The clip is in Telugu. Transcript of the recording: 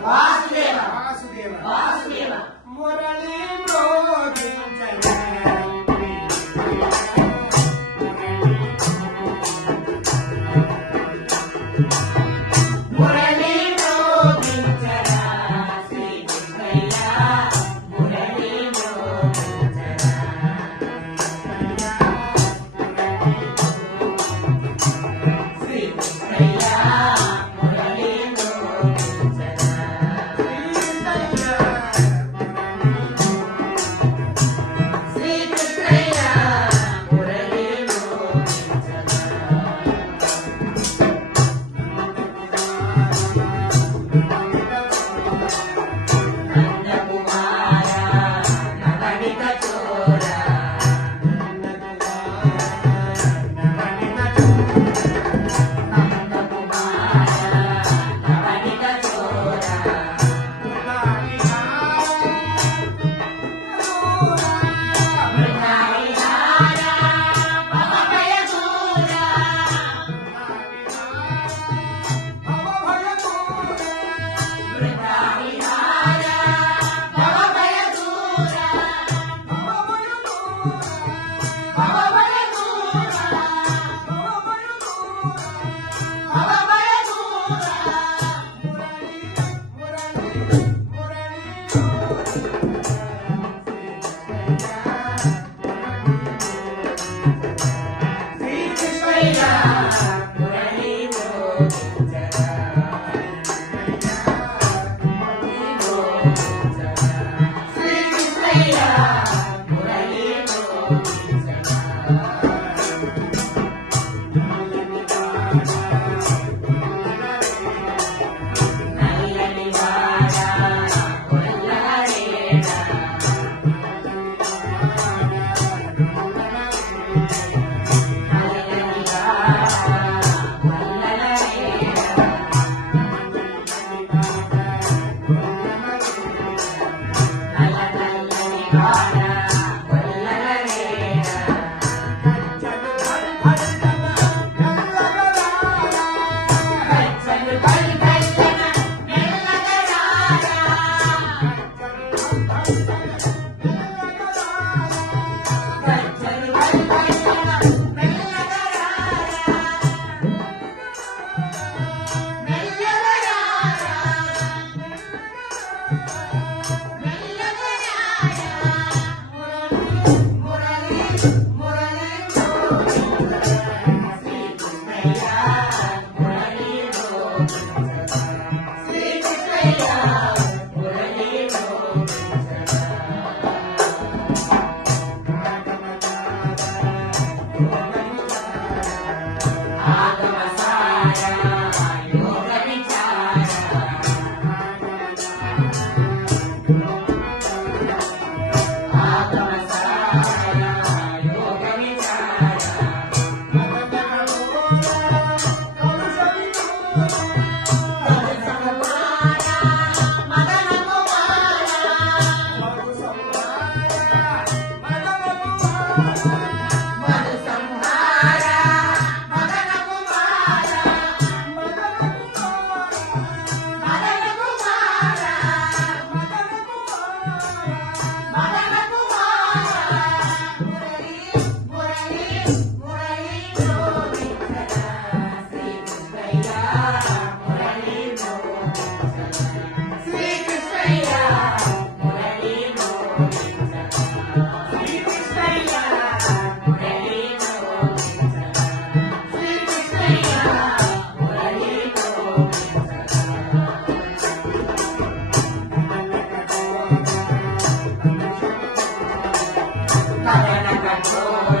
Quase Salam.